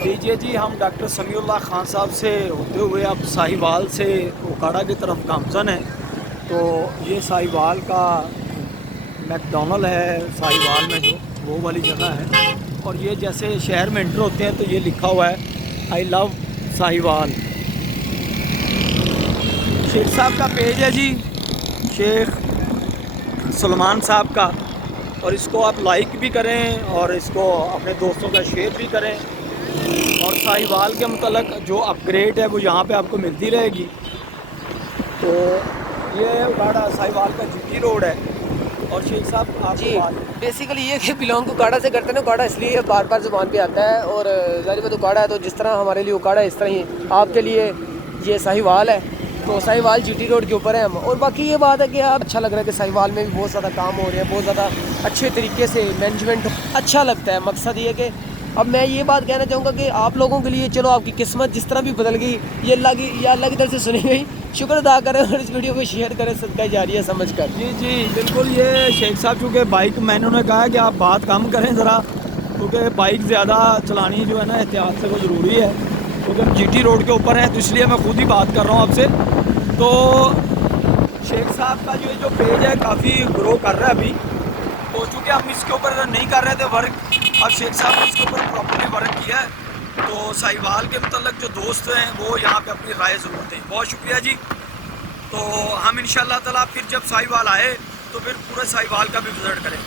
लीजिए जी, हम डॉक्टर समीउल्लाह खान साहब से होते हुए अब साहिवाल से ओकाड़ा की तरफ गामजन हैं। तो ये साहिवाल का मैकडोनल्ड है साहिवाल में, जो वो वाली जगह है। और ये जैसे शहर में एंटर होते हैं तो ये लिखा हुआ है आई लव साहिवाल। शेख साहब का पेज है जी, शेख सलमान साहब का। और इसको आप लाइक भी करें और इसको अपने दोस्तों का शेयर भी करें। और साहिवाल के मतलब जो अपग्रेड है वो यहाँ पे आपको मिलती रहेगी। तो ये उगाड़ा साहिवाल का जीटी रोड है। और शेख साहब जी, आपको बात बेसिकली ये कि बिलोंग उकाड़ा से करते हैं ना। उकाड़ा इसलिए बार बार ज़ुबान पे आता है, और ज़ाहिर बात उकाड़ा है तो जिस तरह हमारे लिए उकाड़ा है इस तरह ही आपके लिए ये साहिवाल है। तो साहिवाल जीटी रोड के ऊपर है हम। और बाकी ये बात है कि आप अच्छा लग रहा है कि साहिवाल में भी बहुत ज़्यादा काम हो रहे हैं, बहुत ज़्यादा अच्छे तरीके से मैनेजमेंट अच्छा लगता है। मकसद ये कि अब मैं ये बात कहना चाहूँगा कि आप लोगों के लिए चलो आपकी किस्मत जिस तरह भी बदल गई, ये अल्लाह की तरफ से सुनी गई, शुक्र अदा करें और इस वीडियो को शेयर करें सदका जारिया समझ कर। जी जी बिल्कुल। ये शेख साहब चूँकि बाइक, मैंने उन्हें कहा कि आप बात कम करें ज़रा, क्योंकि बाइक ज़्यादा चलानी जो है ना एहतियात से वो ज़रूरी है। क्योंकि हम जीटी रोड के ऊपर हैं तो इसलिए मैं खुद ही बात कर रहा हूँ आपसे। तो शेख साहब का जो पेज है काफ़ी ग्रो कर रहा है अभी। तो चूँकि हम इसके ऊपर नहीं कर रहे थे वर्क, अब शेख साहब ने इसके ऊपर प्रॉपर्ली वर्क किया है। तो साहिवाल के मतलब जो दोस्त हैं वो यहाँ पे अपनी राय ज़रूर दें। बहुत शुक्रिया जी। तो हम इंशाअल्लाह ताला फिर जब साहिवाल आए तो फिर पूरे साहिवाल का भी विज़िट करें।